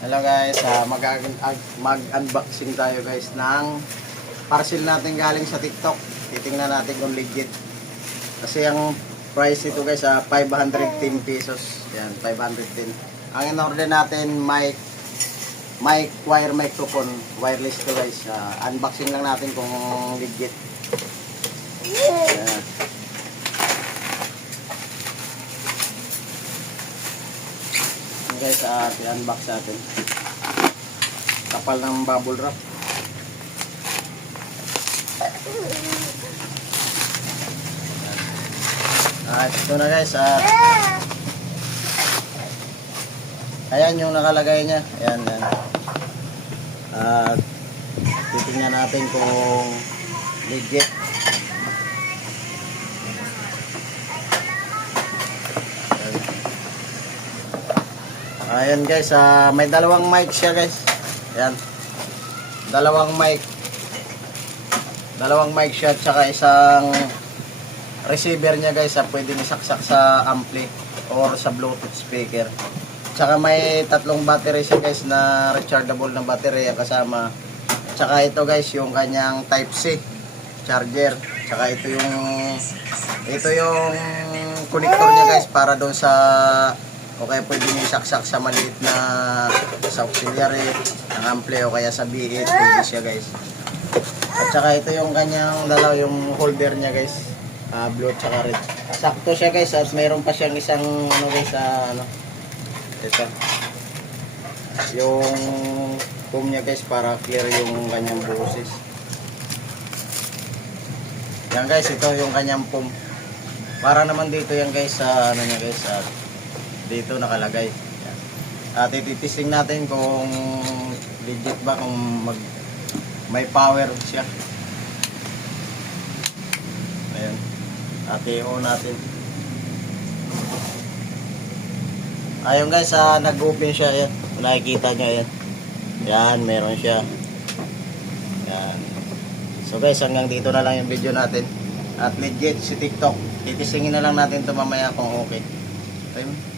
Hello guys, mag-unboxing tayo guys ng parcel natin galing sa TikTok. Titingnan natin kung legit. Kasi ang price ito guys, 510 pesos. Yan, 510. Ang in-order natin, mic wire microphone, wireless to guys. Unboxing lang natin kung legit. Yan. Guys, i-unbox natin. Kapal ng bubble wrap. Ito na guys. Ayan yung nakalagay niya. Ayan, ayan. Titingnan natin kung legit. Ayan guys, may dalawang mic siya guys. Ayan. Dalawang mic siya at saka isang receiver niya guys, pwede nisaksak sa ampli or sa Bluetooth speaker. Tsaka may tatlong battery siya guys na rechargeable na battery kasama. Tsaka ito guys yung kanyang type C charger. Tsaka ito yung connector niya guys para doon sa kaya pwede nyo isaksak sa maliit na sa auxiliary ng ampli o kaya sa B8 pwede siya guys. At saka ito yung kanyang yung holder niya guys, blue at saka red. Sakto siya guys at mayroon pa siyang isang guys, ito yung foam niya guys para clear yung kanyang boses. Yan guys, ito yung kanyang foam. Para naman dito yan guys sa niya guys, dito nakalagay. At ititisting natin kung legit ba, kung may power siya. Ayan. At i-on natin. Ayun guys, nag-open siya. Ayan. Nakikita nyo ayan. Yan, meron siya. Yan. So guys, hanggang dito na lang yung video natin. At legit si TikTok. Titistingin na lang natin ito mamaya kung okay. Ayun.